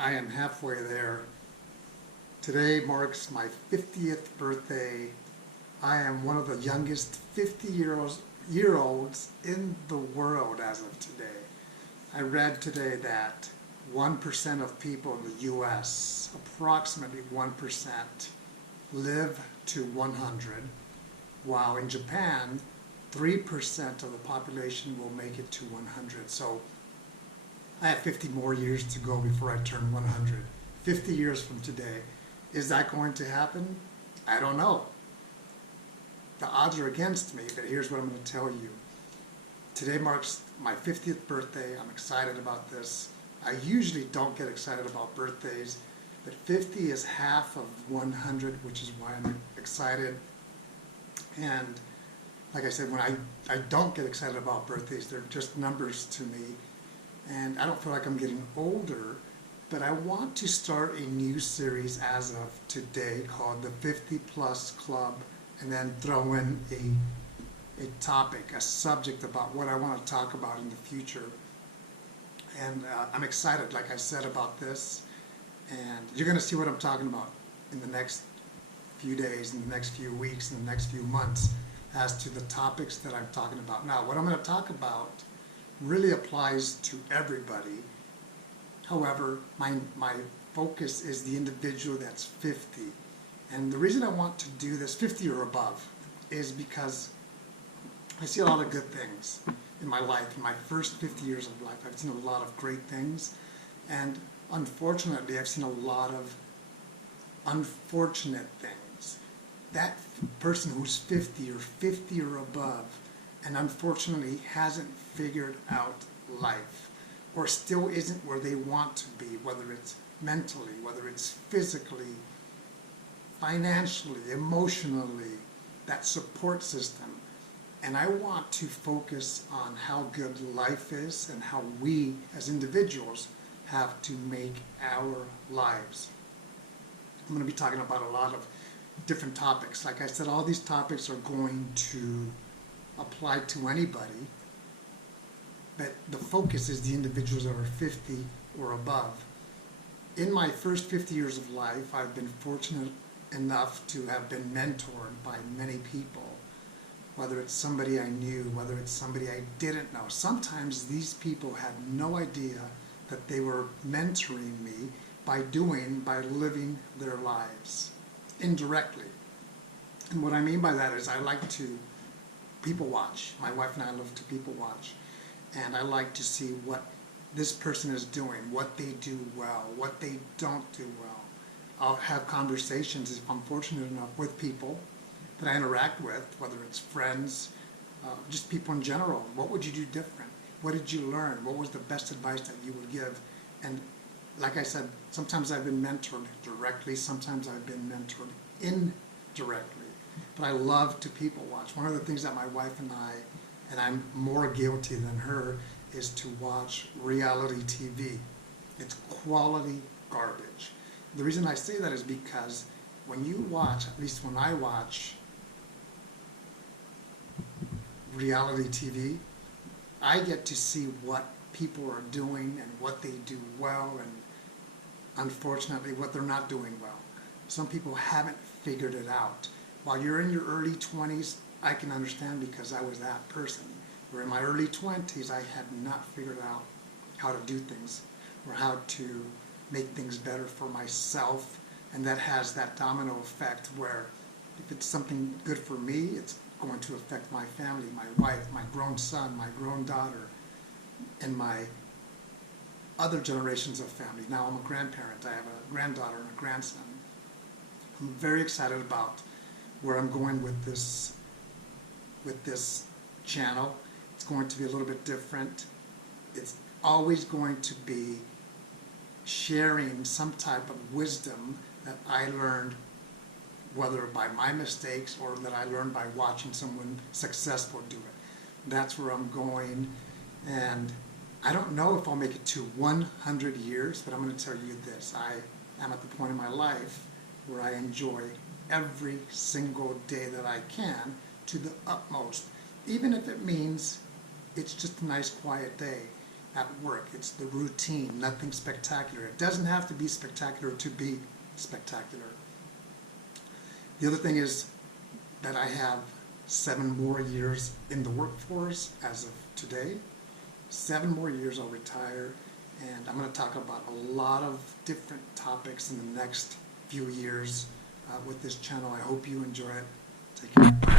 I am halfway there. Today marks my 50th birthday. I am one of the youngest 50-year-olds in the world as of today. I read today that 1% of people in the US, approximately 1%, live to 100, while in Japan, 3% of the population will make it to 100. So I have 50 more years to go before I turn 100. 50 years from today. Is that going to happen? I don't know. The odds are against me, but here's what I'm going to tell you. Today marks my 50th birthday. I'm excited about this. I usually don't get excited about birthdays, but 50 is half of 100, which is why I'm excited. And like I said, when I don't get excited about birthdays, they're just numbers to me. And I don't feel like I'm getting older, but I want to start a new series as of today called the 50 Plus Club, and then throw in a topic, a subject about what I want to talk about in the future. And I'm excited, like I said, about this. And you're going to see what I'm talking about in the next few days, in the next few weeks, in the next few months, as to the topics that I'm talking about. Now, what I'm going to talk about really applies to everybody. However, my focus is the individual that's 50. And the reason I want to do this, 50 or above, is because I see a lot of good things in my life. In my first 50 years of life, I've seen a lot of great things. And unfortunately, I've seen a lot of unfortunate things. That person who's 50 or above and unfortunately hasn't figured out life, or still isn't where they want to be, whether it's mentally, whether it's physically, financially, emotionally, that support system. And I want to focus on how good life is and how we as individuals have to make our lives. I'm going to be talking about a lot of different topics. Like I said, all these topics are going to apply to anybody, but the focus is the individuals that are 50 or above. In my first 50 years of life, I've been fortunate enough to have been mentored by many people, whether it's somebody I knew, whether it's somebody I didn't know. Sometimes these people had no idea that they were mentoring me by living their lives indirectly. And what I mean by that is I like to people watch. My wife and I love to people watch. And I like to see what this person is doing, what they do well, what they don't do well. I'll have conversations, if I'm fortunate enough, with people that I interact with, whether it's friends, just people in general. What would you do different? What did you learn? What was the best advice that you would give? And like I said, sometimes I've been mentored directly, sometimes I've been mentored indirectly. But I love to people watch. One of the things that my wife and I'm more guilty than her, is to watch reality TV. It's quality garbage. The reason I say that is because when you watch, at least when I watch reality TV, I get to see what people are doing and what they do well, and unfortunately what they're not doing well. Some people haven't figured it out. While you're in your early 20s, I can understand because I was that person. Where in my early 20s, I had not figured out how to do things or how to make things better for myself. And that has that domino effect where if it's something good for me, it's going to affect my family, my wife, my grown son, my grown daughter, and my other generations of family. Now I'm a grandparent. I have a granddaughter and a grandson. I'm very excited about where I'm going with this channel. It's going to be a little bit different. It's always going to be sharing some type of wisdom that I learned, whether by my mistakes or that I learned by watching someone successful do it. That's where I'm going, and I don't know if I'll make it to 100 years, but I'm going to tell you this. I am at the point in my life where I enjoy every single day that I can to the utmost, even if it means it's just a nice quiet day. at work. It's the routine, nothing spectacular. It doesn't have to be spectacular to be spectacular. The other thing is that I have 7 more years in the workforce as of today. 7 more years I'll retire, and I'm going to talk about a lot of different topics in the next few years with this channel. I hope you enjoy it. Take care.